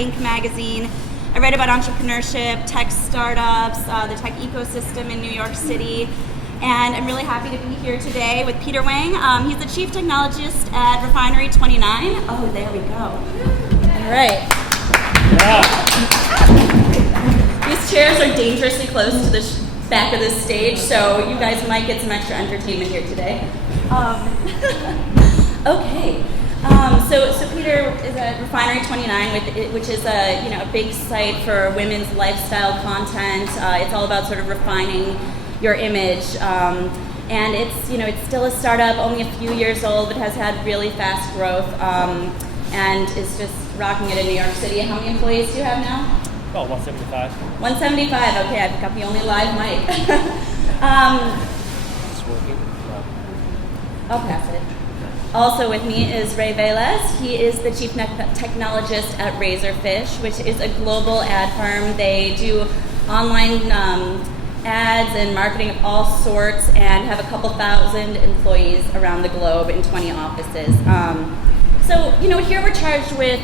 Inc. magazine. I write about entrepreneurship, tech startups, the tech ecosystem in New York City. And I'm really happy to be here today with Peter Wang. He's the Chief Technologist at Refinery 29. Oh, there we go. All right. Yeah. These chairs are dangerously close to the back of the stage, so you guys might get some extra entertainment here today. Okay. So Peter is at Refinery 29, which is a big site for women's lifestyle content. It's all about sort of refining your image, and it's still a startup, only a few years old, but has had really fast growth, and is just rocking it in New York City. How many employees do you have now? Oh, 175. 175. Okay, I've got the only live mic. It's working. I'll pass it. Also with me is Velez. He is the Chief Technologist at Razorfish, which is a global ad firm. They do online ads and marketing of all sorts and have a couple thousand employees around the globe in 20 offices. So here we're charged with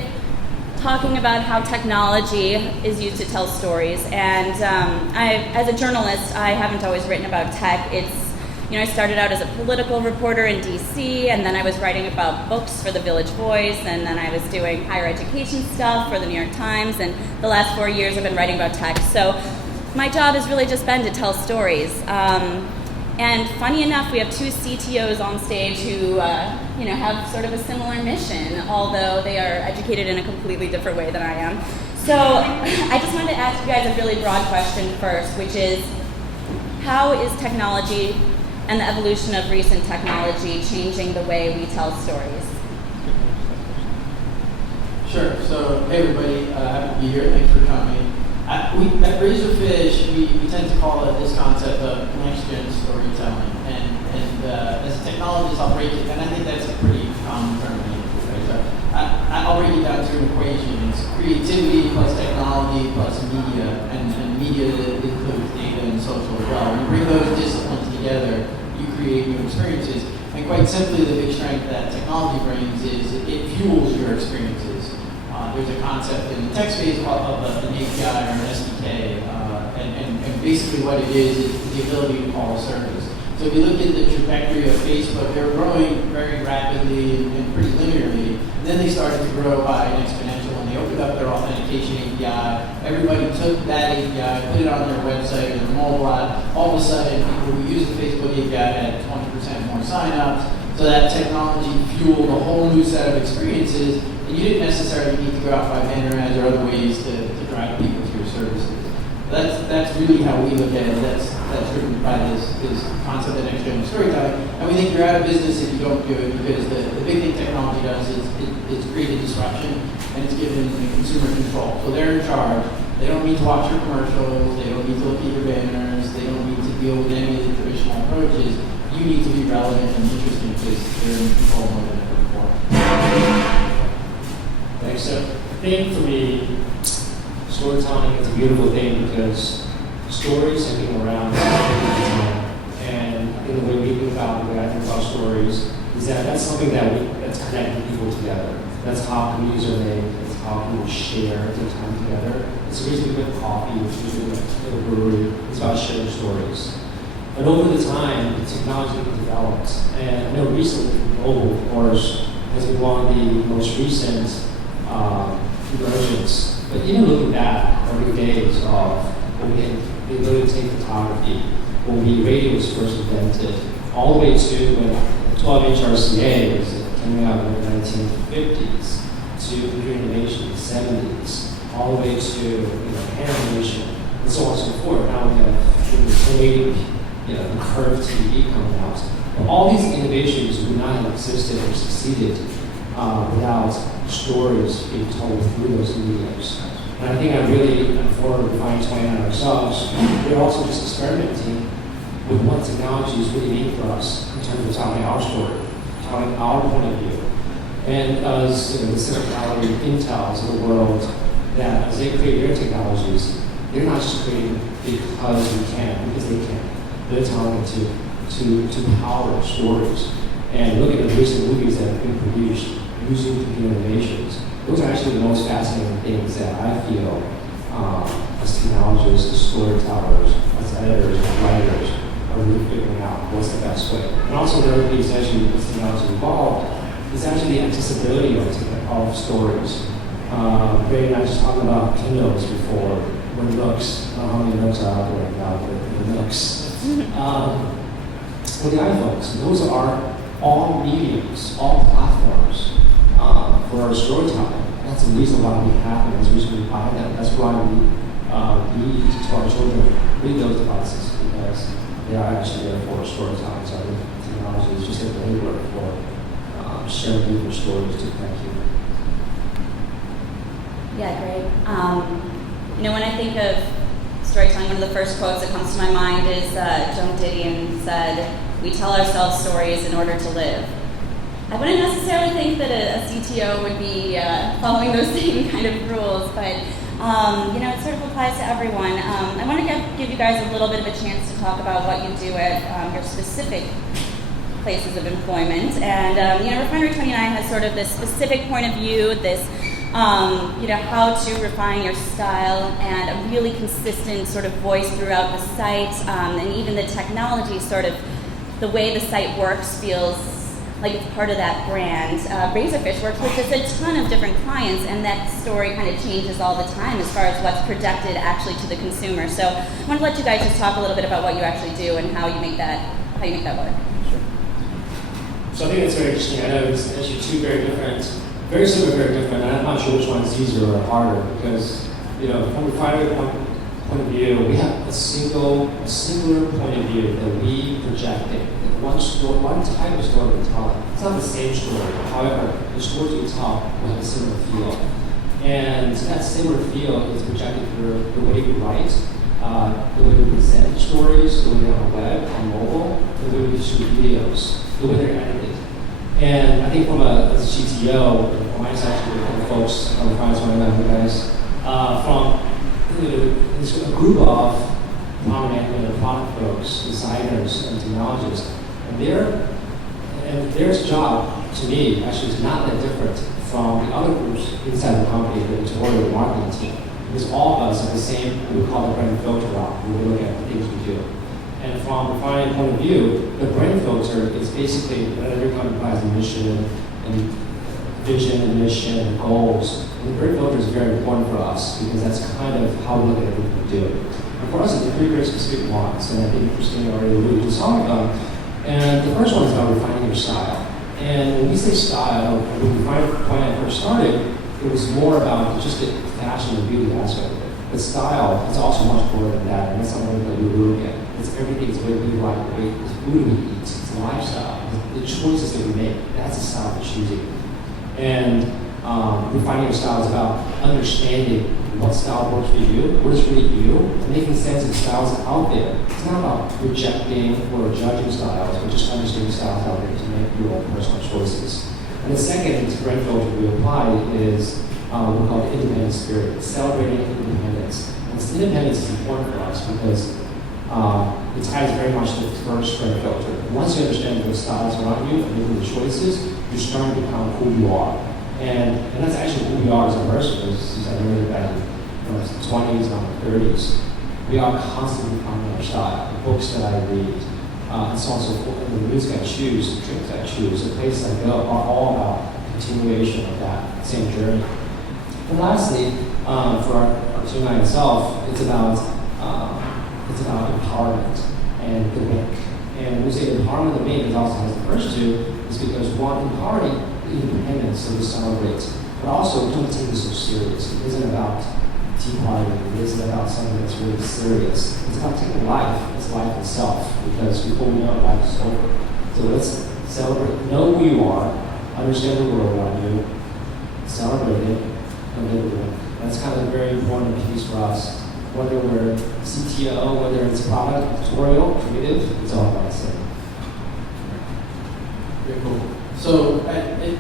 talking about how technology is used to tell stories. And as a journalist, I haven't always written about tech. I started out as a political reporter in DC, and then I was writing about books for the Village Voice, and then I was doing higher education stuff for the New York Times, and the last 4 years I've been writing about tech. So my job has really just been to tell stories. And funny enough, we have two CTOs on stage who have sort of a similar mission, although they are educated in a completely different way than I am. So I just wanted to ask you guys a really broad question first, which is, how is technology and the evolution of recent technology changing the way we tell stories? Sure. So, hey everybody, happy to be here. Thanks for coming. At Razorfish, we tend to call it this concept of next-gen storytelling. And as a technologist, I'll break it, and I think that's a pretty common term in the industry, right? So I'll break it down to an equation. It's creativity plus technology plus media, and media includes data and social as well. When you bring those disciplines together, you create new experiences. And quite simply, the big strength that technology brings is it fuels your experiences. There's a concept in the tech space of an API or an SDK, and basically what it is the ability to call a service. So if you look at the trajectory of Facebook, they were growing very rapidly and pretty linearly. And then they started to grow by an exponential when they opened up their authentication API. Everybody took that API, put it on their website or their mobile app. All of a sudden, people who use the Facebook API had 20% more signups. So that technology fueled a whole new set of experiences. And you didn't necessarily need to go out by banner ads or other ways to drive people to your services. That's really how we look at it. That's driven by this concept of next-gen storytelling. And we think you're out of business if you don't do it, because the big thing technology does is it's created disruption, and it's given the consumer control. So they're in charge. They don't need to watch your commercials. They don't need to look at your banners. They don't need to deal with any of the traditional approaches. You need to be relevant and interesting because they're in control more than ever before. Thanks. So I think for me, storytelling is a beautiful thing because stories have been around for a long time. And I think the way we think about, the way I think about stories, is that that's something that's connecting people together. That's how communities are made. That's how people share their time together. It's the reason we make coffee, it's the reason we make a brewery. It's about sharing stories. But over the time, the technology has developed. And I know recently, mobile, of course, has been one of the most recent emergence. But even looking back, early days of when we had the ability to take photography, when radio was first invented, all the way to when 12-inch RCA was coming out in the 1950s, to computer innovation in the 70s, all the way to animation, and so on and so forth. Now we have the 1080, the curved TV coming out. But all these innovations would not have existed or succeeded without stories being told through those mediums. And I think for Refinery 29 ourselves, we're also just experimenting with what technology is really mean for us in terms of telling our story, telling our point of view. And as the Silicon Valley Intels of the world, that as they create their technologies, they're not just creating because we can, because they can. They're telling it to power stories. And look at the recent movies that have been produced. using computer innovations. Those are actually the most fascinating things that I feel as technologists, as storytellers, as editors, as writers are really figuring out what's the best way. And also the other piece actually as technology evolved is actually the accessibility of stories. Ray and I just talked about Kindles before, or Nooks. I don't know how many Nooks are out there now, but the Nooks. Or the iPhones. Those are all mediums, all platforms for our storytelling. That's the reason why we have them. That's the reason we buy them. That's why we read to our children with those devices, because they are actually there for storytelling. So I think technology is just a enabler for sharing different stories to connect you. Yeah, great. When I think of storytelling, one of the first quotes that comes to my mind is Joan Didion said, "We tell ourselves stories in order to live." I wouldn't necessarily think that a CTO would be following those same kind of rules, but it sort of applies to everyone. I want to give you guys a little bit of a chance to talk about what you do at your specific places of employment. And Refinery 29 has sort of this specific point of view, this how to refine your style and a really consistent sort of voice throughout the site, and even the technology, sort of the way the site works feels like it's part of that brand. Razorfish works with just a ton of different clients, and that story kind of changes all the time as far as what's projected actually to the consumer. So I want to let you guys just talk a little bit about what you actually do and how you make that work. Sure. So I think it's very interesting. I know it's actually two very similar, very different, and I'm not sure which one is easier or harder, because from a refinery point of view, we have a singular point of view that we projecting. One type of story we're telling. It's not the same story. However, the stories we tell will have a similar feel. And that similar feel is projected through the way we write, the way we present stories, the way they're on the web, on mobile, the way we shoot videos, the way they're edited. And I think as a CTO, from my side, the folks on the finance one of you guys, from a group of product folks, designers, and technologists, and their job, to me, actually is not that different from the other groups inside the company, the editorial marketing team. Because all of us have the same, what we call the brand filter route, when we look at the things we do. And from a refining point of view, the brand filter is basically that every company has a mission and vision and mission and goals. And the brand filter is very important for us because that's kind of how we look at everything we do. And for us, it's three very specific ones, and I think Christina already alluded to some of them. And the first one is about refining your style. And when we say style, when I first started, it was more about just the fashion and beauty aspect of it. But style is also much more than that, and that's something that we look at. It's everything, it's the way we like, the way it's food we eat, it's the lifestyle, the choices that we make. That's the style we're choosing. And refining your style is about understanding what style works for you, what is really you, and making sense of styles out there. It's not about rejecting or judging styles, but just understanding styles out there to make your own personal choices. And the second brand filter we apply is what we call the independent spirit, celebrating independence. And this independence is important for us because it ties very much to the first brand filter. Once you understand those styles around you and making the choices, you're starting to become who you are. And that's actually who we are as a person. As I learned back in the 20s and 30s, we are constantly becoming our style. The books that I read, and so on and so forth, the music I choose, the drinks I choose, the places I go are all about continuation of that same journey. And lastly, for our Tonight itself, it's about empowerment and the make. And when we say empowerment and the make, it also has the first two, is because one, empowering independence that we celebrate, but also don't take it so serious. It isn't about tea party, it isn't about something that's really serious. It's about taking life as life itself, because before we know it, life is over. So let's celebrate, know who you are, understand the world around you, celebrate it, and live with it. That's kind of a very important piece for us. Whether we're CTO, whether it's product, editorial, creative, it's all about the same. Very cool. So,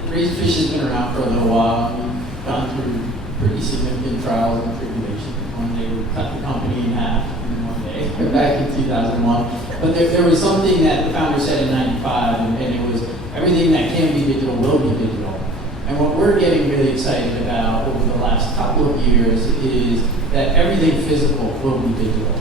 Razorfish has been around for a little while. We've gone through pretty significant trials and tribulations. One day we cut the company in half, and one day back in 2001. But there was something that the founder said in '95, and it was everything that can be digital will be digital. And what we're getting really excited about over the last couple of years is that everything physical will be digital.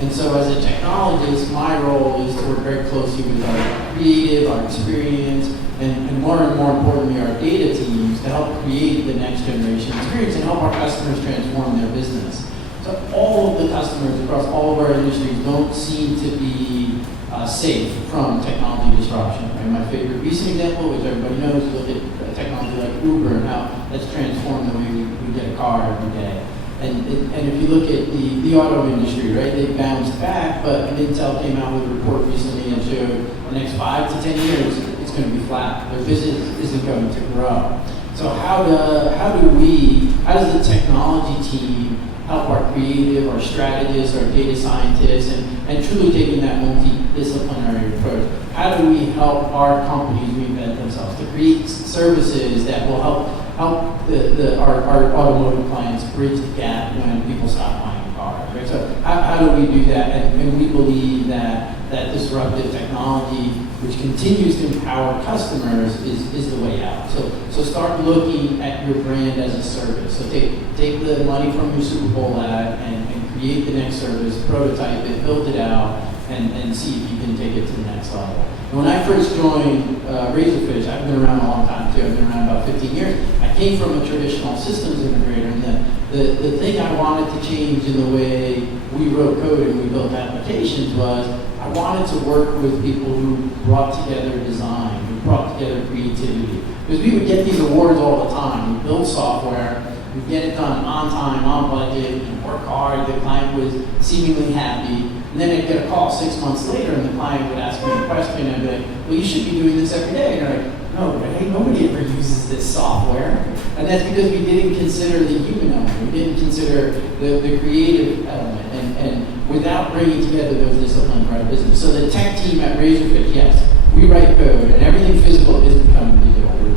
And so as a technologist, my role is to work very closely with our creative, our experience, and more importantly, our data teams to help create the next generation experience and help our customers transform their business. So all of the customers across all of our industries don't seem to be safe from technology disruption. Right? My favorite recent example, which everybody knows, is look at technology like Uber and how that's transformed the way we get a car every day. And if you look at the auto industry, right, they bounced back, but Intel came out with a report recently and showed the next 5 to 10 years it's going to be flat. Their business isn't going to grow. So how does the technology team help our creative, our strategists, our data scientists, and truly taking that multidisciplinary approach? How do we help our companies reinvent themselves to create services that will help our automotive clients bridge the gap when people stop buying cars, right? So how do we do that? And we believe that disruptive technology, which continues to empower customers, is the way out. So start looking at your brand as a service. So take the money from your Super Bowl ad and create the next service, prototype it, build it out, and see if you can take it to the next level. And when I first joined Razorfish, I've been around a long time too. I've been around about 15 years. I came from a traditional systems integrator, and the thing I wanted to change in the way we wrote code and we built applications was I wanted to work with people who brought together design, who brought together creativity. Because we would get these awards all the time. We build software, we get it done on time, on budget, we work hard, the client was seemingly happy. And then I'd get a call 6 months later and the client would ask me a question and I'd be like, well, you should be doing this every day. And they're like, no, right? Nobody ever uses this software. And that's because we didn't consider the human element. We didn't consider the creative element. And without bringing together those disciplines for our business. So the tech team at Razorfish, yes, we write code and everything physical is becoming digital. We're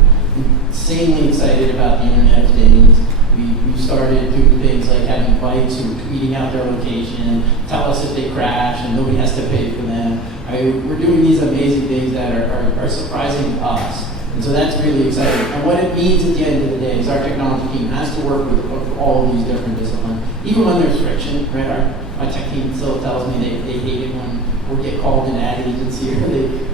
insanely excited about the Internet of Things. We started doing things like having bikes who were tweeting out their location, tell us if they crash, and nobody has to pay for them. We're doing these amazing things that are surprising us. And so that's really exciting. And what it means at the end of the day is our technology team has to work with all of these different disciplines. Even when there's friction, right? My tech team still tells me they hate it when we get called an ad agency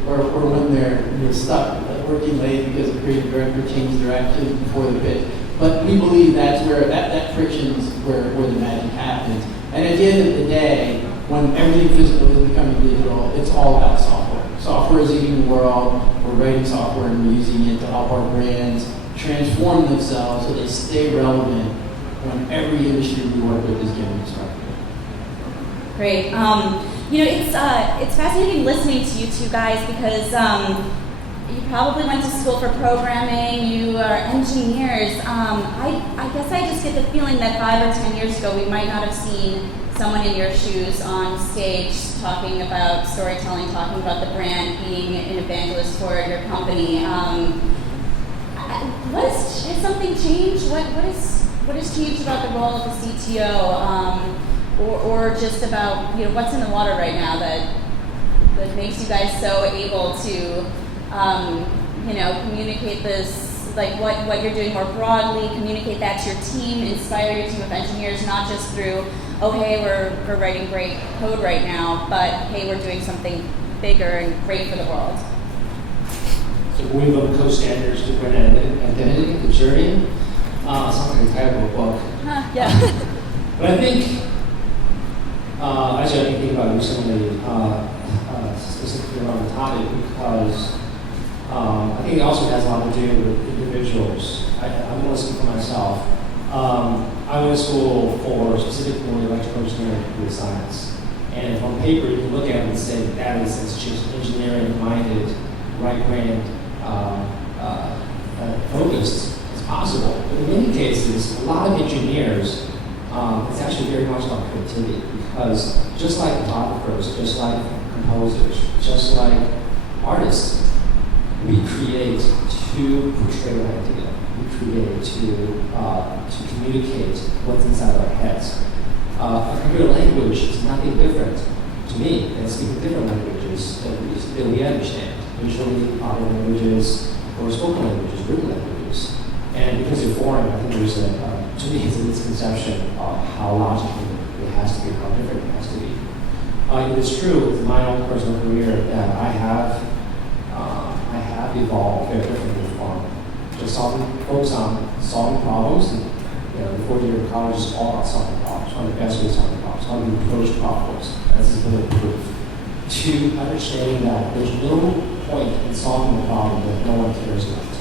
or when they're stuck working late because the creative director changed direction before the pitch. But we believe that's where that friction is where the magic happens. And at the end of the day, when everything physical is becoming digital, it's all about software. Software is eating the world. We're writing software and we're using it to help our brands transform themselves so they stay relevant when every industry we work with is getting disrupted. Great. It's fascinating listening to you two guys because you probably went to school for programming, you are engineers. I guess I just get the feeling that 5 or 10 years ago we might not have seen someone in your shoes on stage talking about storytelling, talking about the brand, being an evangelist for your company. Has something changed? What has changed about the role of the CTO? Or just about what's in the water right now that makes you guys so able to communicate this, like what you're doing more broadly, communicate that to your team, inspire your team of engineers, not just through, okay, we're writing great code right now, but hey, we're doing something bigger and great for the world. So we build co-standards to brand identity, the journey. Sounds like a title of a book. Yeah. But I think, actually I've been thinking about it recently, specifically around the topic, because I think it also has a lot to do with individuals. I'm going to speak for myself. I went to school for specifically electrical engineering and computer science. And on paper, you can look at it and say that is just engineering-minded, right-brained, focused as possible. But in many cases, a lot of engineers, it's actually very much about creativity, because just like photographers, just like composers, just like artists, we create to portray an idea. We create to communicate what's inside our heads. A computer language is nothing different to me than speaking different languages that we understand. Usually, other languages or spoken languages, written languages. And because you're foreign, I think there's to me, it's a misconception of how logical it has to be, how different it has to be. It is true with my own personal career that I have evolved very differently from just focus on solving problems. And, the 4 year of college is all about solving problems, one of the best ways of solving problems, how to approach problems. That's the bullet proof. To understanding that there's no point in solving a problem that no one cares about.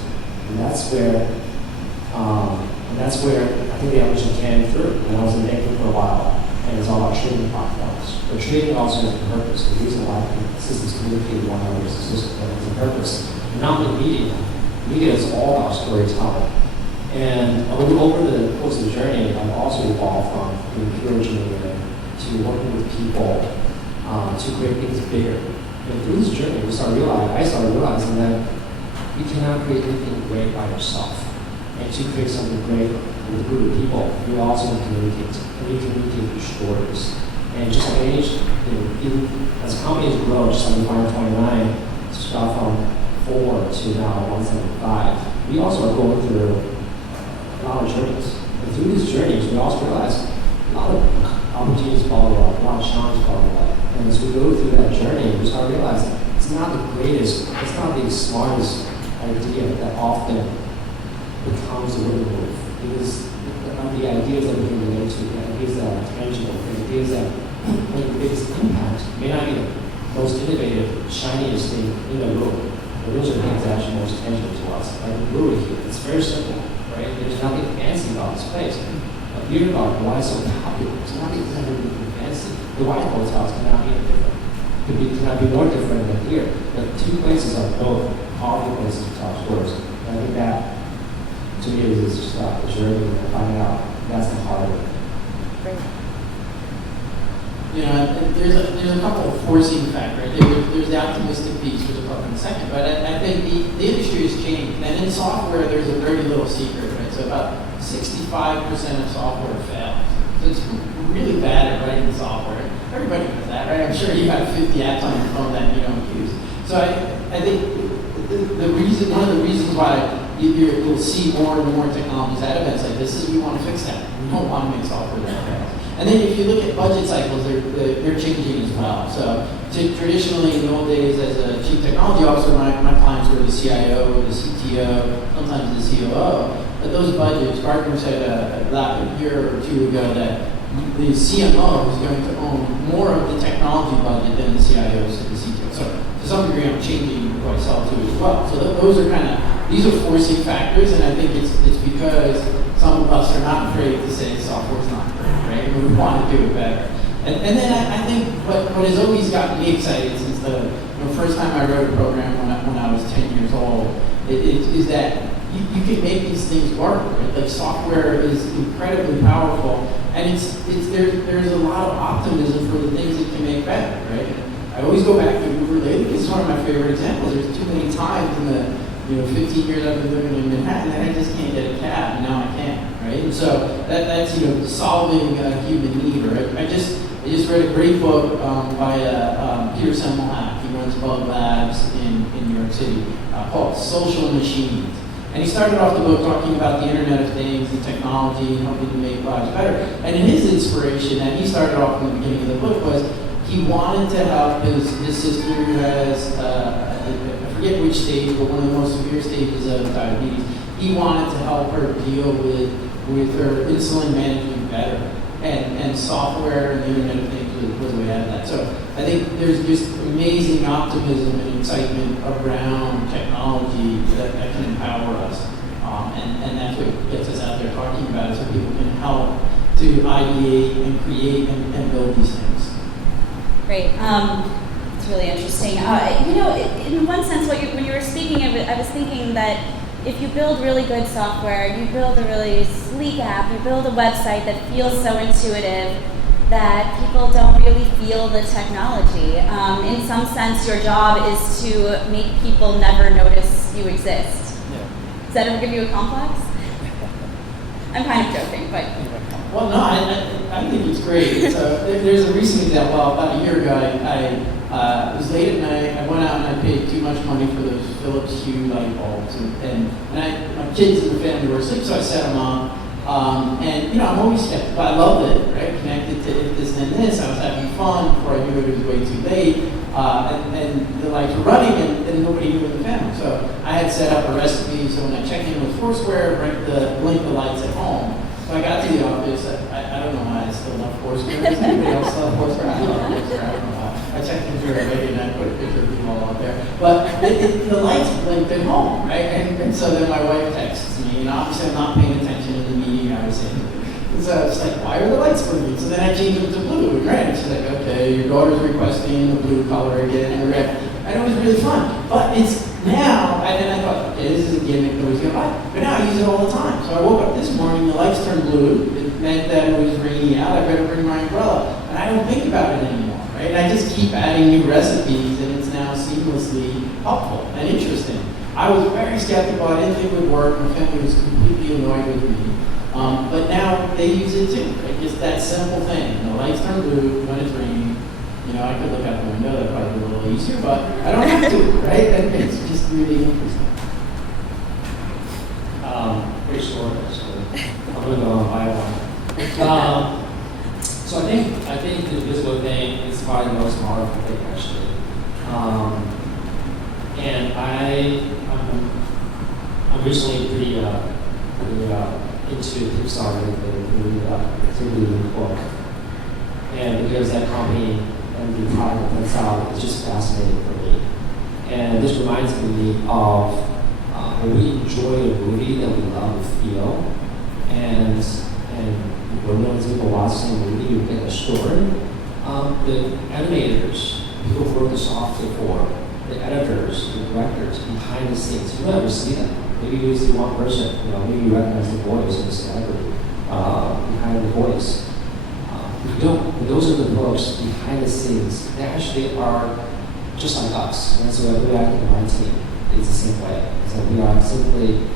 And that's where I think the evolution came through. When I was in banking for a while, and it's all about trading platforms. But trading also has a purpose. The reason why systems communicate with one another is a system that has a purpose. And not the media. Media is all about storytelling. And over the course of the journey, I've also evolved from being pure engineering to working with people to create things bigger. And through this journey, I started realizing that you cannot create anything great by yourself. And to create something great with a group of people, you also need to communicate. And you communicate through stories. And just like age, even as companies grow, just like Wang 29, start from 4 to now 175, we also are going through a lot of journeys. And through these journeys, we also realize a lot of opportunities follow up, a lot of challenges follow up. And as we go through that journey, we start realizing it's not the greatest, it's not the smartest idea that often becomes the winning move. It is the ideas that we can relate to, the ideas that are tangible, the ideas that make the biggest impact may not be the most innovative, shiniest thing in the room, but those are things that are actually most tangible to us. Like the brewery here, it's very simple, right? There's nothing fancy about this place. A beer garden, why it's so popular? It's not because everything fancy. The White Hotels cannot be different. Cannot be more different than here. The two places are both powerful places to tell stories. And I think that, to me, is just the journey and finding out that's the heart of it. Great. There's a couple of forcing factors. There's the optimistic piece, which we'll talk in a second, but I think the industry has changed. And in software, there's a very little secret, right? So about 65% of software fails. So it's really bad at writing software. Everybody knows that, right? I'm sure you have 50 apps on your phone that you don't use. So I think one of the reasons why you'll see more and more technologies at events like this is we want to fix that. We don't want to make software that fails. And then if you look at budget cycles, they're changing as well. So traditionally in the old days as a chief technology officer, my clients were the CIO or the CTO, sometimes the COO. But those budgets, Gartner said a year or two ago that the CMO is going to own more of the technology budget than the CIOs and the CTO. So to some degree, I'm changing what I sell to as well. So those are these are forcing factors, and I think it's because some of us are not afraid to say software's not great, right? We want to do it better. And then I think what has always gotten me excited since the first time I wrote a program when I was 10 years old is that you can make these things work. Right? Like software is incredibly powerful, and there's a lot of optimism for the things it can make better. Right? And I always go back to Uber lately. This is one of my favorite examples. There's too many times in the 15 years I've been living in Manhattan that I just can't get a cab, and now I can. Right? And so that's solving a human need. Right? I just read a great book by Peter Semmelhack. He runs Bug Labs in New York City called Social Machines. And he started off the book talking about the Internet of Things and technology and helping to make lives better. And in his inspiration that he started off in the beginning of the book was he wanted to help his sister who has, I forget which stage, but one of the most severe stages of diabetes. He wanted to help her deal with her insulin management better. And software and the Internet of Things was a way out of that. So I think there's just amazing optimism and excitement around technology that can empower us. And that's what gets us out there talking about it so people can help to ideate and create and build these things. Great. It's really interesting. In one sense, when you were speaking, I was thinking that if you build really good software, you build a really sleek app, you build a website that feels so intuitive that people don't really feel the technology. In some sense, your job is to make people never notice you exist. Yeah. Does that ever give you a complex? I'm kind of joking, but... Well, no, I think it's great. So there's a recent example. Well, about a year ago, I It was late at night. I went out and I paid too much money for those Philips Hue light bulbs, my kids in the family were asleep, so I set them up. I'm always skeptical. I loved it, right? Connected to if this and this. I was having fun before I knew it was way too late. And the lights were running and nobody knew in the family. So I had set up a recipe so when I checked in with Foursquare, blink the lights at home. So I got to the office. I don't know why I still love Foursquare. Does anybody else love Foursquare? I love Foursquare. I don't know why. I checked in here already and I put a picture of you all out there. But the lights blinked at home, right? And so then my wife texts me, and obviously I'm not paying attention to the meeting I was in. And so I was like, why are the lights blinking? So then I changed them to blue and red. She's like, okay, your daughter's requesting the blue color again and the red. And it was really fun. But it's now, and then I thought, okay, this is a gimmick, nobody's gonna buy it. But now I use it all the time. So I woke up this morning, the lights turned blue. It meant that it was raining out. I better bring my umbrella. And I don't think about it anymore. Right? And I just keep adding new recipes, and it's now seamlessly helpful and interesting. I was very skeptical. I didn't think it would work. My family was completely annoyed with me. But now they use it too. Right? Just that simple thing. The lights turn blue when it's raining. I could look out the window. That'd probably be a little easier, but I don't have to, right? And it's just really interesting. Pretty short, actually. I'm going to go on by one. So I think the visible thing is probably the most modern thing, actually. And I'm recently pretty into Pixar lately, the book. And because that company and the product that's out is just fascinating for me. And this reminds me of when we enjoy a movie that we love and feel, and when people watch the same movie, you get a story. The animators, people who wrote the software for, the editors, the directors, behind the scenes, you never see them. Maybe you see one person, maybe you recognize the voice of the celebrity behind the voice. You don't. But those are the folks behind the scenes. They actually are just like us. And so we act in my team. It's the same way. So we are simply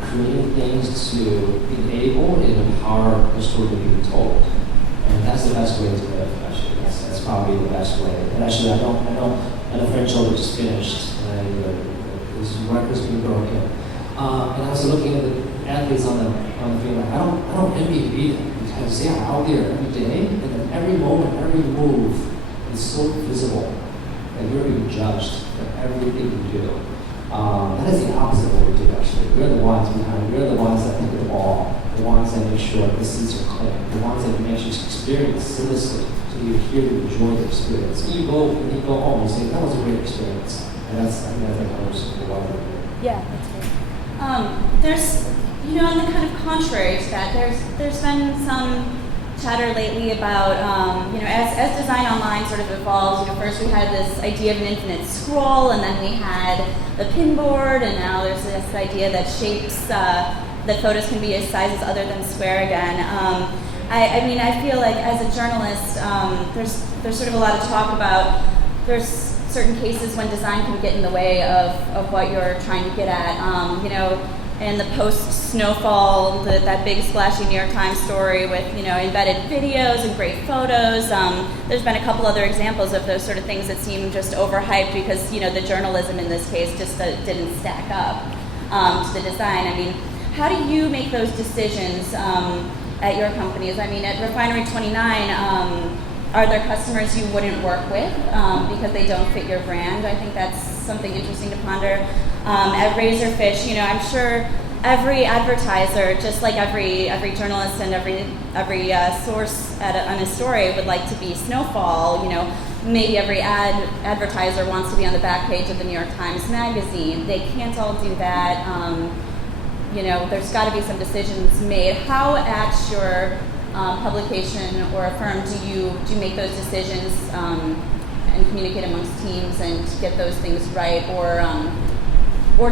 creating things to enable and empower the story to be told. And that's the best way to live, actually. That's probably the best way. And actually, I know a French show just finished, and this record's been broken. And I was looking at the athletes on the field, like, I don't envy you either, because they are out there every day, and then every moment, every move is so visible that you're being judged for everything you do. That is the opposite of what we do, actually. We're the ones behind, we're the ones that pick up the ball, the ones that make sure the seats are clean, the ones that make you experience seamlessly, so you're here to enjoy the experience. When you go home, you say, that was a great experience. And I think that's the one we're doing. Yeah, that's great. There's, on the kind of contrary to that, there's been some chatter lately about, as design online sort of evolves, first we had this idea of an infinite scroll, and then we had the pinboard, and now there's this idea that shapes, that photos can be as sizes other than square again. I feel like as a journalist, there's sort of a lot of talk about, there's certain cases when design can get in the way of what you're trying to get at. And the post-snowfall, that big splashy New York Times story with, embedded videos and great photos. There's been a couple other examples of those sort of things that seem just overhyped because, the journalism in this case just didn't stack up to the design. How do you make those decisions at your companies? At Refinery 29, are there customers you wouldn't work with because they don't fit your brand? I think that's something interesting to ponder. At Razorfish, I'm sure every advertiser, just like every journalist and every source on a story would like to be Snowfall. Maybe every advertiser wants to be on the back page of the New York Times Magazine. They can't all do that. There's got to be some decisions made. How at your publication or a firm do you make those decisions and communicate amongst teams and get those things right, or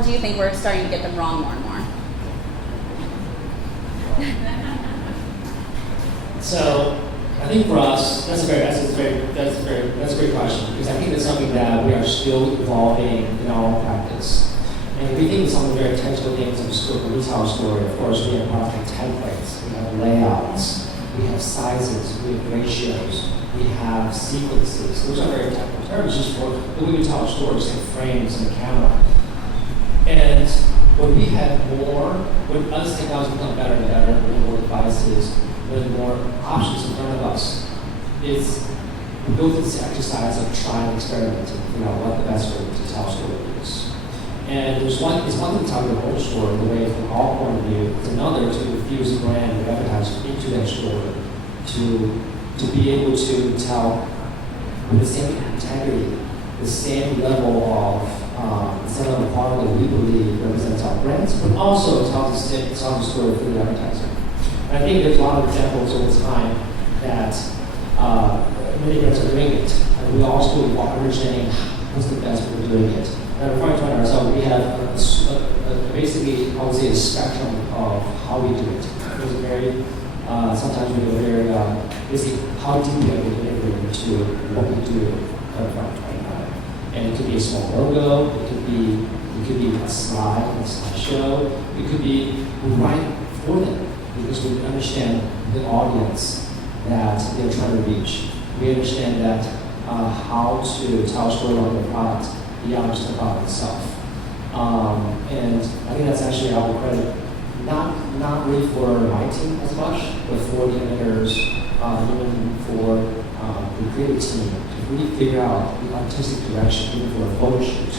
do you think we're starting to get them wrong more and more? So I think for us, that's a great question, because I think it's something that we are still evolving in our own practice. And we think of some of the very technical things of the retail story. Of course, we have product templates, we have layouts, we have sizes, we have ratios, we have sequences. Those are very technical terms just for the way we tell stories, like frames and a camera. And when we had more, when other technology become better and better, when more devices, when more options in front of us, we go through this exercise of trying and experimenting, what the best way to tell a story is. And it's one thing to tell your whole story the way from our point of view. It's another to infuse a brand or advertiser into that story, to be able to tell with the same integrity, the same level of quality we believe represents our brands, but also tell the story for the advertiser. And I think there's a lot of examples over time that many brands are doing it, and we also are understanding what's the best way of doing it. And we're trying to find ourselves, we have basically, I would say, a spectrum of how we do it. There's a very, sometimes we go very, basically, how deep we are delivering into what we do from and it could be a small logo, it could be a slideshow, it could be right for them, because we understand the audience that they're trying to reach. We understand that how to tell a story about the product beyond just the product itself. And I think that's actually our credit, not really for my team as much, but for the editors, even for the creative team, to really figure out the artistic direction, even for a photo shoot.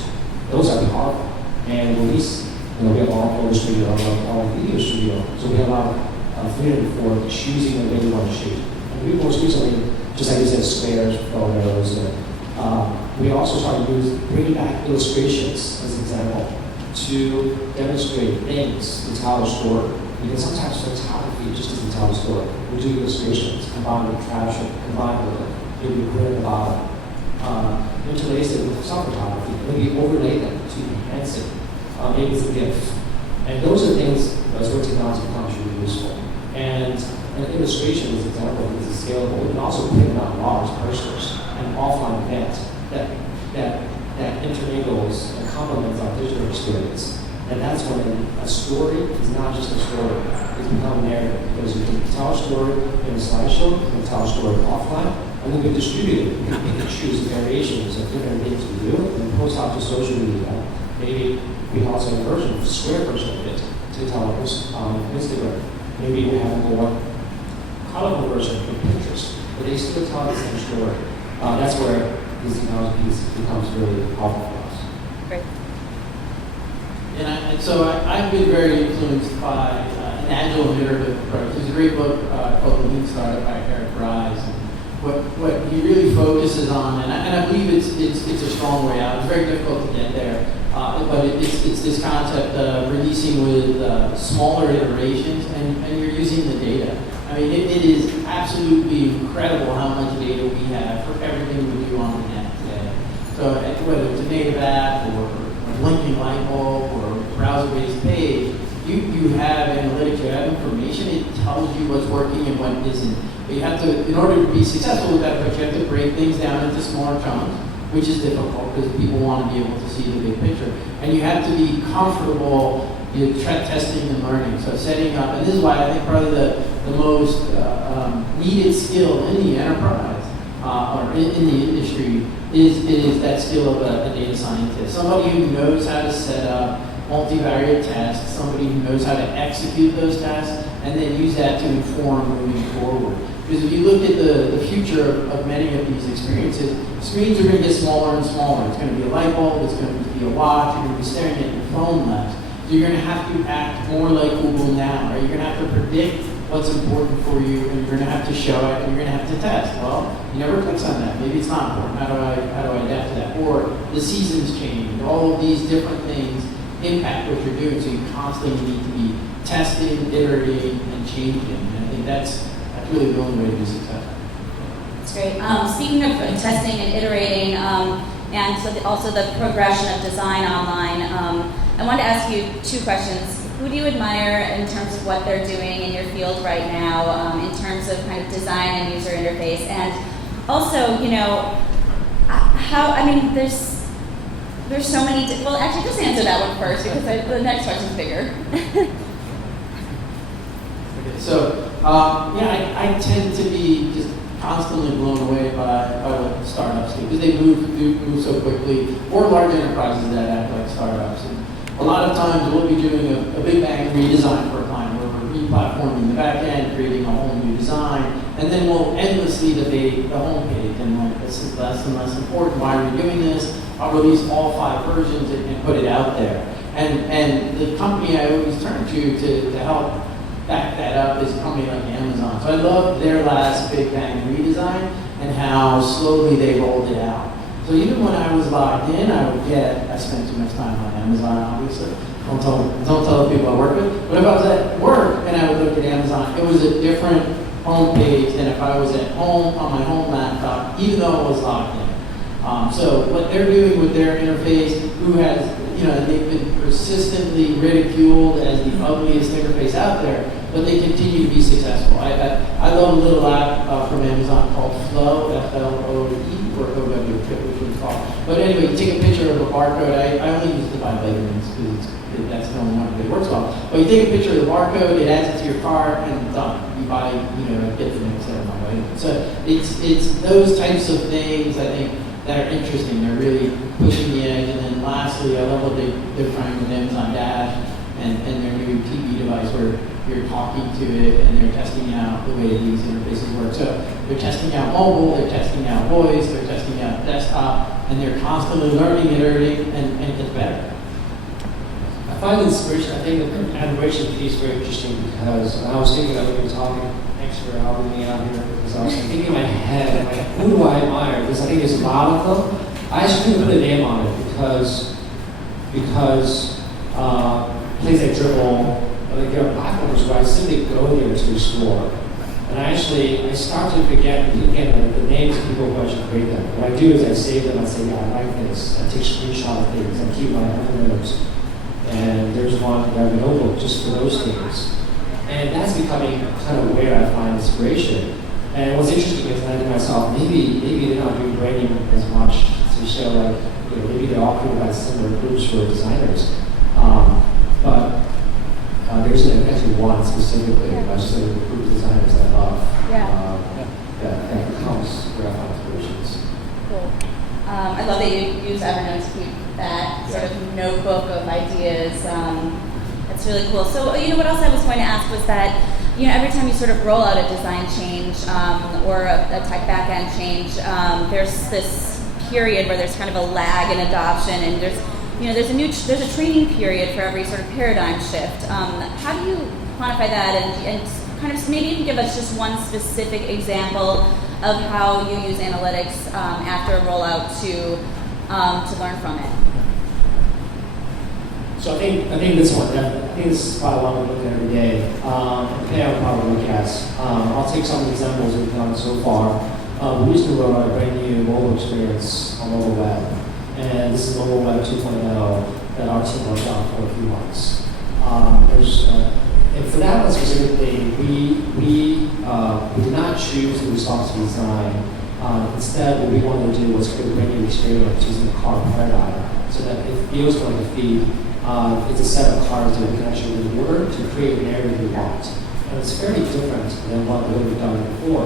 Those are powerful. And at least, we have our own photo studio, our own video studio, so we have a lot of freedom for choosing the way we want to shoot. And we most recently, just like you said, squares, photos, and we also started bringing back illustrations as an example to demonstrate things to tell a story. Because sometimes photography just doesn't tell a story. We do illustrations, combined with caption, combined with maybe grid at the bottom, interlace it with some photography, maybe overlay them to enhance it. Maybe it's a GIF. And those are things that's where technology becomes really useful. And an illustration is an example because it's scalable. We can also print out large posters, an offline event that intermingles and complements our digital experience. And that's when a story is not just a story, it's become a narrative. Because you can tell a story in a slideshow, you can tell a story offline, and then we distribute it. You can choose variations of different things we do and post out to social media. Maybe we also have a square version of it to tell us on Instagram. Maybe we have a more colorful version of Pinterest, but they still tell the same story. That's where this technology piece becomes really powerful for us. Great. And so I've been very influenced by an agile and iterative approach. There's a great book called The Lean Startup by Eric Ries. And what he really focuses on, and I believe it's a strong way out. It's very difficult to get there, but it's this concept of releasing with smaller iterations, and you're using the data. I mean, it is absolutely incredible how much data we have for everything we do on the net today. So whether it's a native app or a blinking light bulb or a browser-based page, you have analytics, you have information. It tells you what's working and what isn't. But you have to, in order to be successful with that approach, you have to break things down into smaller chunks, which is difficult because people want to be able to see the big picture. And you have to be comfortable testing and learning. So setting up, and this is why I think probably the most needed skill in the enterprise or in the industry is that skill of a data scientist. Somebody who knows how to set up multivariate tests, somebody who knows how to execute those tests, and then use that to inform moving forward. Because if you look at the future of many of these experiences, screens are going to get smaller and smaller. It's going to be a light bulb, it's going to be a watch, you're going to be staring at your phone less. So you're going to have to act more like Google now, or you're going to have to predict what's important for you, and you're going to have to show it, and you're going to have to test. Well, you never clicks on that. Maybe it's not important. How do I adapt to that? Or the seasons change. All of these different things impact what you're doing, so you constantly need to be testing, iterating, and changing. And I think that's really the only way to be successful. That's great. Speaking of testing and iterating, and so also the progression of design online, I wanted to ask you two questions. Who do you admire in terms of what they're doing in your field right now, in terms of kind of design and user interface? And also, there's so many, well, actually, just answer that one first, because the next question's bigger. Okay, so, I tend to be just constantly blown away by what startups do, because they move so quickly, or large enterprises that act like startups. And a lot of times we'll be doing a big bang redesign for a client, where we're replatforming the back end, creating a whole new design, and then we'll endlessly debate the homepage, and like, this is less and less important, why are we doing this? I'll release all 5 versions and put it out there. And the company I always turn to help back that up is a company like Amazon. So I love their last big bang redesign and how slowly they rolled it out. So even when I was logged in, I spent too much time on Amazon, obviously. Don't tell the people I work with. But if I was at work and I would look at Amazon, it was a different homepage than if I was at home on my home laptop, even though I was logged in. So what they're doing with their interface, they've been persistently ridiculed as the ugliest interface out there, but they continue to be successful. I love a little app from Amazon called Flow, F-L-O-E, or O-W, which it's called. But anyway, you take a picture of a barcode. I only use it to buy vitamins because that's the only one that works well. But you take a picture of the barcode, it adds it to your cart, and done. You buy, a kit from instead of my vitamins. So it's those types of things, I think, that are interesting. They're really pushing the edge. And then lastly, I love what they're trying with Amazon Dash and their new TV device where you're talking to it and they're testing out the way these interfaces work. So they're testing out mobile, they're testing out voice, they're testing out desktop, and they're constantly learning and learning and get better. I find inspiration, I think the admiration piece very interesting because I was thinking of when you were talking, thanks for helping me out here, because I was thinking in my head, like, who do I admire? Because I think there's a lot of them. I actually couldn't put a name on it because places like Dribble, like there are platforms where I simply go there to explore. And I start to forget, again, the names of people who actually create them. What I do is I save them, I say, yeah, I like this. I take a screenshot of things, I keep my own notes. And there's one, I have a notebook just for those things. And that's becoming kind of where I find inspiration. And what's interesting is I think to myself, maybe they're not doing branding as much to show like, maybe they're all created by similar groups for designers. But there's actually one specifically, just a group of designers I love. That becomes where I find inspirations. Cool. I love that you use Evernote to keep that sort of notebook of ideas. That's really cool. So, what else I was going to ask was that, every time you sort of roll out a design change or a tech backend change, there's this period where there's kind of a lag in adoption, and there's a training period for every sort of paradigm shift. How do you quantify that, and kind of maybe you can give us just one specific example of how you use analytics after a rollout to learn from it? So I think this one, I think this is probably one we look at every day. Depending on probably look at. I'll take some of the examples we've done so far. We recently rolled out a brand new mobile experience on mobile web. And this is mobile web 2.0 that our team worked on for a few months. And for that one specifically, we did not choose the responsive design. Instead, what we wanted to do was create a brand new experience using the car paradigm, so that if Bill's going to feed, it's a set of cars that we can actually order to create an area we want. And it's fairly different than what we've done before.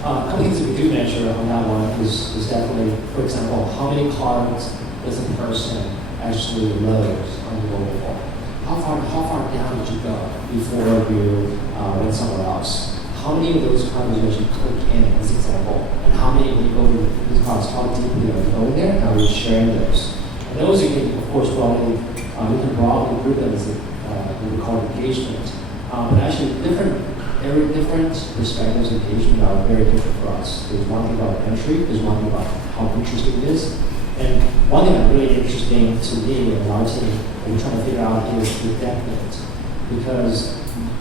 A couple things that we do measure on that one is definitely, for example, how many cars does a person actually load on the mobile phone? How far down did you go before you went somewhere else? How many of those cars you actually click in, as an example? And how many when you go to these cars, how deeply are you going there? How are you sharing those? And those you can, of course, we can broadly group them as what we call engagement. But actually, every different perspectives of engagement are very different for us. There's one thing about entry, there's one thing about how interesting it is. And one thing that's really interesting to me and our team, we're trying to figure out is the depth. Because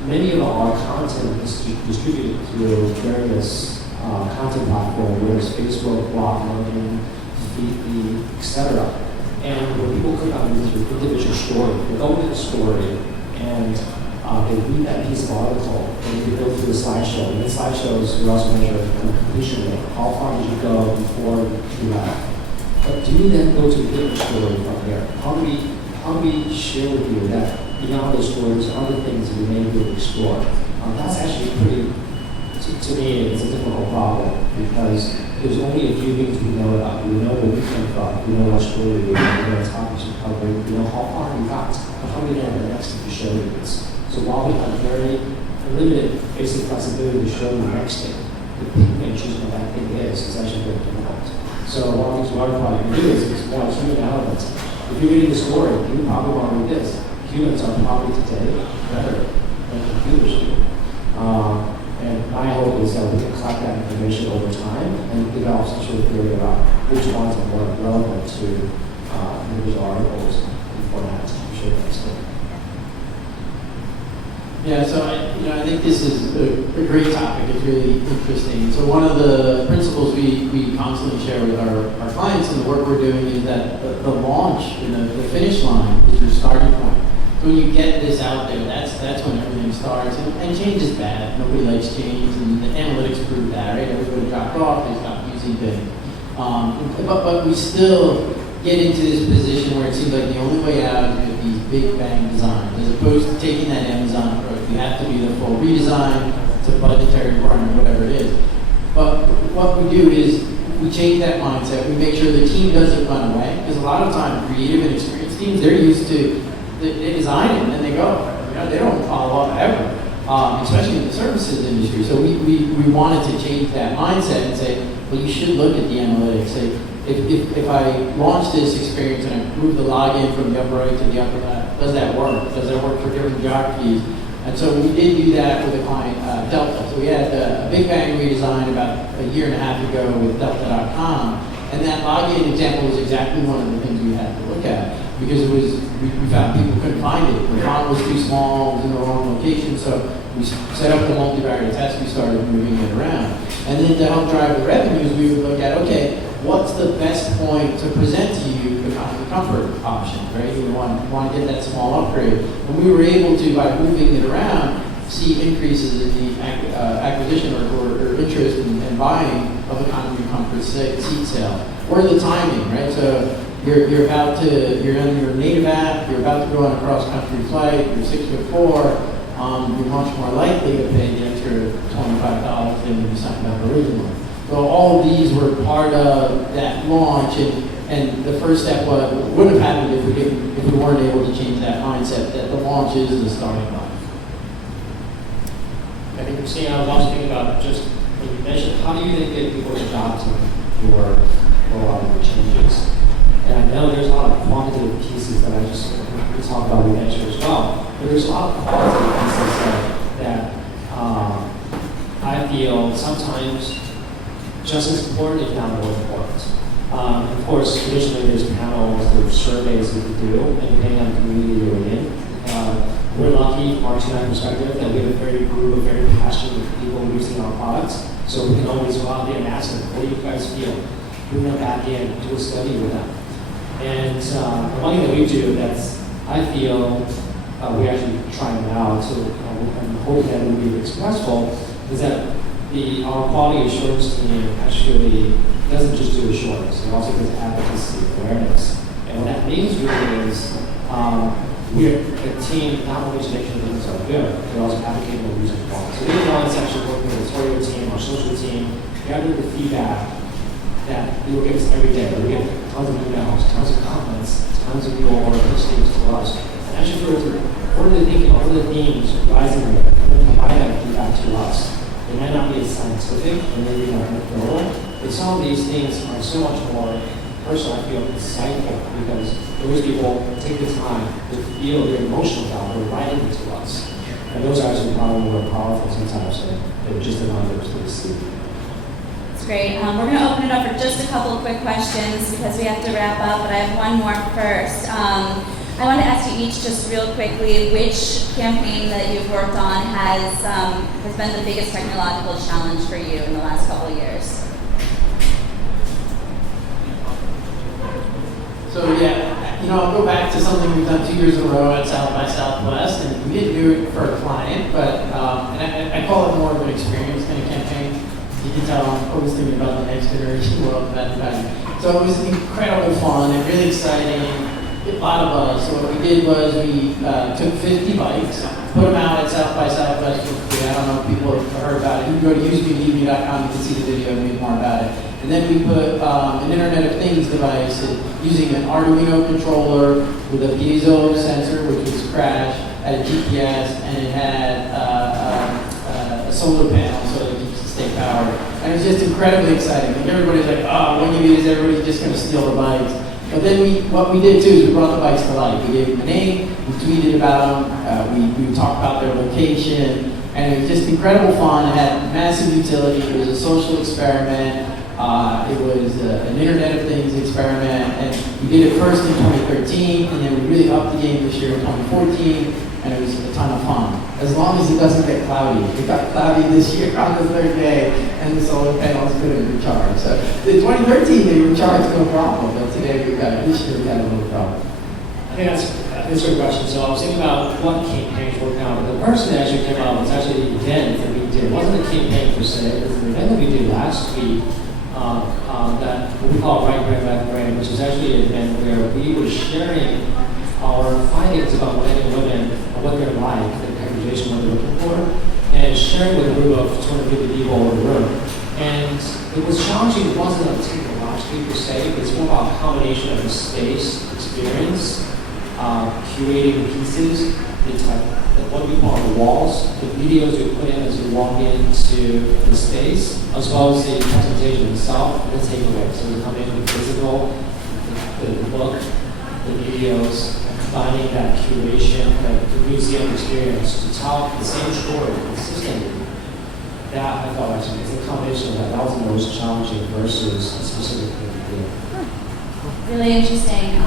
many of our content is distributed through various content platforms, whether it's Facebook, blog, LinkedIn, Feedly, etc. And when people click on this individual story, they go into the story and they read that piece of article and they go through the slideshow. And the slideshows, we also measure the completion rate. How far did you go before you left? But do you then go to a different story from there? How do we share with you that beyond those stories, other things that we may be able to explore? That's actually pretty, to to me, it's a difficult problem because there's only a few things we know about. We know where we came from, we know what story we know what topics we're covering, we know how far we got, but how we know the next thing to show you is. So while we have very limited basic flexibility to show you the next thing, the picking and choosing what that thing is actually very difficult. So one of the things we are trying to do is more human element. If you're reading the story, you probably want to read this. Humans are probably today better than computers do. And my hope is that we can collect that information over time and develop some sort of theory about which ones are more relevant to individual articles and formats. I'm sure that's good. Yeah, so I think this is a great topic. It's really interesting. So one of the principles we constantly share with our clients and the work we're doing is that the launch, the finish line is your starting point. So when you get this out there, that's when everything starts. And change is bad. Nobody likes change, and the analytics prove that, right? Everybody dropped off. They stopped using things. But we still get into this position where it seems like the only way out is with these big bang designs, as opposed to taking that Amazon approach. You have to do the full redesign, it's a budgetary requirement, whatever it is. But what we do is we change that mindset. We make sure the team doesn't run away, because a lot of times creative and experienced teams, they're used to they design it and then they go. They don't follow up ever, especially in the services industry. So we wanted to change that mindset and say, well, you should look at the analytics. Say, if I launch this experience and I move the login from the upper right to the upper left, does that work? Does that work for different geographies? And so we did do that with a client, Delta. So we had a big bang redesign about a year and a half ago with Delta.com. And that login example was exactly one of the things we had to look at, because we found people couldn't find it. The font was too small, it was in the wrong location. So we set up the multivariate test, we started moving it around. And then to help drive the revenues, we would look at, okay, what's the best point to present to you the comfort option, right? We want to get that small upgrade. And we were able to, by moving it around, see increases in the acquisition or interest in buying of economy comfort seat sale. Or the timing, right? So you're on your native app, you're about to go on a cross-country flight, you're 6'4", you're much more likely to pay the extra $25 than you signed up originally. So all of these were part of that launch, and the first step wouldn't have happened if we weren't able to change that mindset that the launch is the starting line. I think Christine, I was also thinking about just when you mentioned how do you think that people adopt your rollout of your changes? And I know there's a lot of quantitative pieces that I just we talk about with Venture as well, but there's a lot of qualitative pieces that I feel sometimes just as important, if not more important. Of course, traditionally there's panels, there's surveys that we do, and depending on the community you're in. We're lucky from our TNI perspective that we have a very group of very passionate people using our products, so we can always go out there and ask them, what do you guys feel? Bring them back in, do a study with them. And the one thing that we do that's, I feel, we actually trying it out, so I'm hoping that it will be successful, is that our quality assurance team actually doesn't just do assurance, it also does advocacy, awareness. And what that means really is we're a team not only to make sure things are good, but also advocating for reasons why. So we're the ones actually working with the editorial team, our social team, gathering the feedback that you will give us every day. We get tons of emails, tons of comments, tons of people who are pushing things to us. And actually what are they thinking, what are the themes rising there, and then provide that feedback to us. It might not be as scientific and maybe not anecdotal, but some of these things are so much more personal, I feel, insightful, because those people take the time to feel their emotions out, they're writing it to us. And those are actually probably more powerful sometimes than just the numbers that we see. That's great. We're going to open it up for just a couple of quick questions because we have to wrap up, but I have one more first. I want to ask you each just real quickly which campaign that you've worked on has been the biggest technological challenge for you in the last couple of years. So I'll go back to something we've done 2 years in a row at South by Southwest, and we didn't do it for a client, but and I call it more of an experience kind of campaign. You can tell I'm always thinking about the next generation world at that time. So it was incredible fun and really exciting. A lot of us. So what we did was we took 50 bikes put them out at South by Southwest for free. I don't know if people have heard about it. You can go to usemedia.com, you can see the video and read more about it. And then we put an Internet of Things device using an Arduino controller with a piezo sensor, which was crashed, had a GPS, and it had a solar panel so that it could stay powered. And it was just incredibly exciting. Like everybody's like, oh, what you is everybody's just going to steal the bikes. But then what we did too is we brought the bikes to life. We gave them a name, we tweeted about them, we talked about their location, and it was just incredible fun. It had massive utility. It was a social experiment. It was an Internet of Things experiment, and we did it first in 2013, and then we really upped the game this year in 2014, and it was a ton of fun. As long as it doesn't get cloudy. It got cloudy this year on the third day, and the solar panels couldn't recharge. So in 2013 they recharged no problem, but this year we got a little problem. I think that's a good question. So I was thinking about what campaigns worked out. The person that actually came out was actually the event that we did. It wasn't a campaign per se. It was an event that we did last week. That what we call Right Brain, Left Brain, which is actually an event where we were sharing our findings about men and women, what they're like, the congregation, what they're looking for, and sharing with a group of 250 people in the room. And it was challenging. It wasn't technologically per se, but it's more about a combination of the space experience, curating pieces, what we call the walls, the videos you put in as you walk into the space, as well as the presentation itself, and the takeaway. So we come in with physical, the book, the videos, combining that curation, the museum experience to tell the same story consistently. That I thought actually it's a combination of that. That was the most challenging versus a specific thing. Really interesting.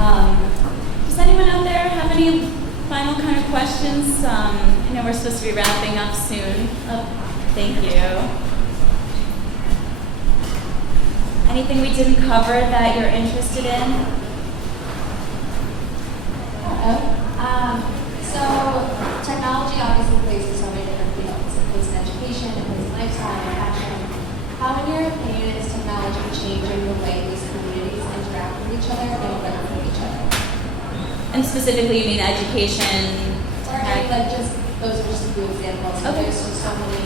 Does anyone out there have any final kind of questions? I know we're supposed to be wrapping up soon. Oh, thank you. Anything we didn't cover that you're interested in? So technology obviously plays in so many different fields. It plays in education, it plays in lifestyle, and fashion. How, in your opinion, is technology changing the way these communities interact with each other and learn from each other? And specifically, you mean education? Or like just those are just a few examples. Okay. There's just so many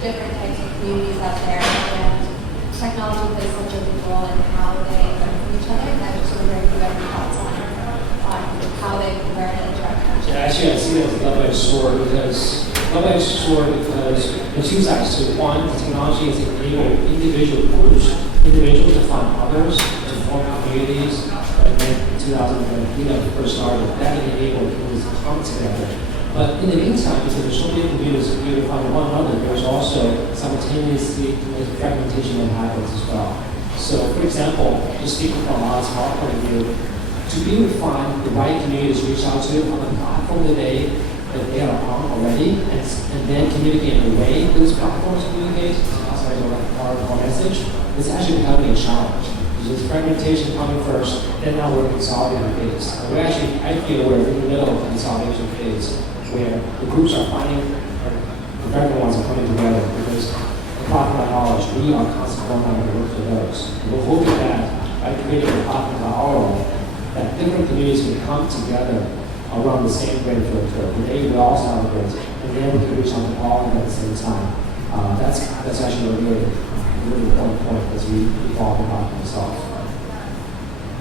different types of communities out there, and technology plays such a big role in how they learn from each other. And I just sort of very good thoughts on how they learn and interact with each other. Yeah, actually, I see it as a double-edged sword because there's two sides to it. One, technology has enabled individuals to find others, to form communities. Like in 2000, when we first started, that enabled communities to come together. But in the meantime, because there's so many communities that to find one another, there's also simultaneously fragmentation that happens as well. So, for example, just speaking from our point of view, to be able to find the right communities to reach out to on the platform that they are on already, and then communicate in a way those platforms communicate outside of our message, it's actually becoming a challenge. There's fragmentation coming first, then now we're in consolidation phase. I feel we're in the middle of the consolidation phase, where the groups are finding, or the very ones are coming together, because the platform of knowledge, we are constantly going to look for those. We're hoping that by creating a platform of our own, that different communities can come together around the same great filter. They will all celebrate, and then we can reach out to all of them at the same time. That's actually a really important point as we evolve the platform itself.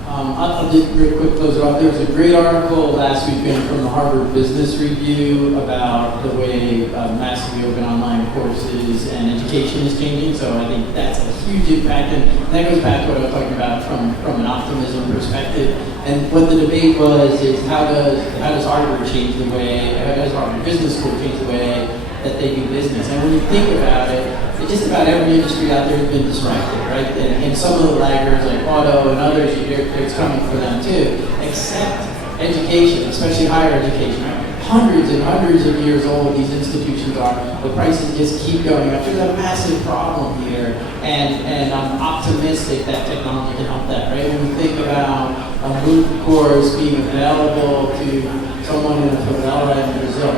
I'll just real quick close it off. There was a great article last weekend from the Harvard Business Review about the way massively open online courses and education is changing. So I think that's a huge impact, and that goes back to what I was talking about from an optimism perspective. And what the debate was is how does Harvard change the way? How does Harvard Business School change the way that they do business? And when you think about it, just about every industry out there has been disrupted, right? And some of the laggards like auto and others, it's coming for them too, except education, especially higher education. Hundreds and hundreds of years old these institutions are. The prices just keep going up. There's a massive problem here, and I'm optimistic that technology can help that, right? When we think about a MOOC course being available to someone in a favela in Brazil,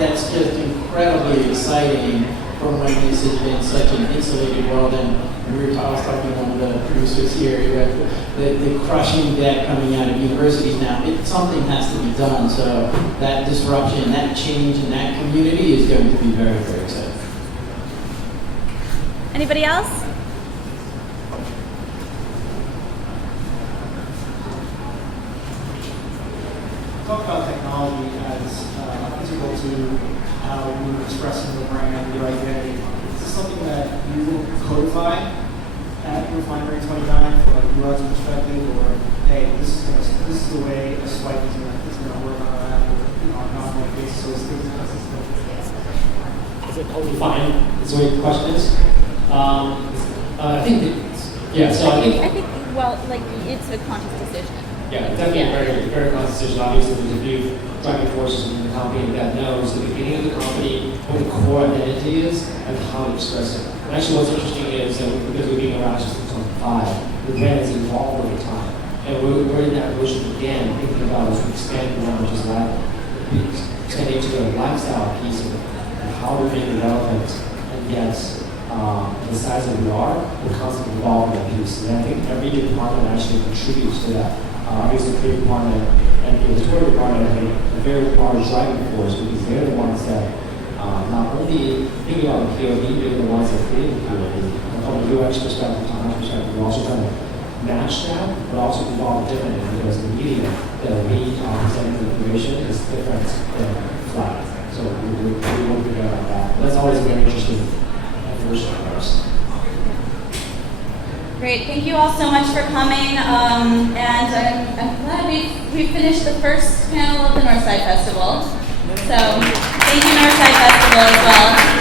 that's just incredibly exciting. from when this has been such an insulated world. And I was talking to one of the producers here, who had the crushing debt coming out of universities now. Something has to be done, so that disruption, that change in that community is going to be very, very exciting. Anybody else? Talk about technology as integral to how you're expressing the brand, your identity. Is this something that you will codify at Refinery 29 from a UX perspective, or hey, this is the way a swipe is going to work on our app, or on an ongoing basis, so it's consistent? Is it codified? Is what your question is? I think I think well, like it's a conscious decision. Yeah, definitely a very conscious decision. Obviously, there's a few driving forces in the company that knows the beginning of the company, what the core identity is, and how to express it. And actually, what's interesting is that because we've been around since 2005, the brand has evolved over time. And we're in that evolution again, thinking about as we expand beyond just that, extending to the lifestyle piece of how to make it relevant, and yet the size that we are, we're constantly evolving that piece. And I think every department actually contributes to that. Obviously, the creative department and the editorial department have a very large driving force because they're the ones that not only think about the POV, they're the ones that create the POV. And from a UX perspective, from my perspective, we're also trying to match that, but also evolve differently because the media that we are presenting to the creation is different than flat. So we work together on that. But that's always a very interesting evolution for us. Great, thank you all so much for coming, and I'm glad we finished the first panel of the Northside Festival. So thank you Northside Festival as well.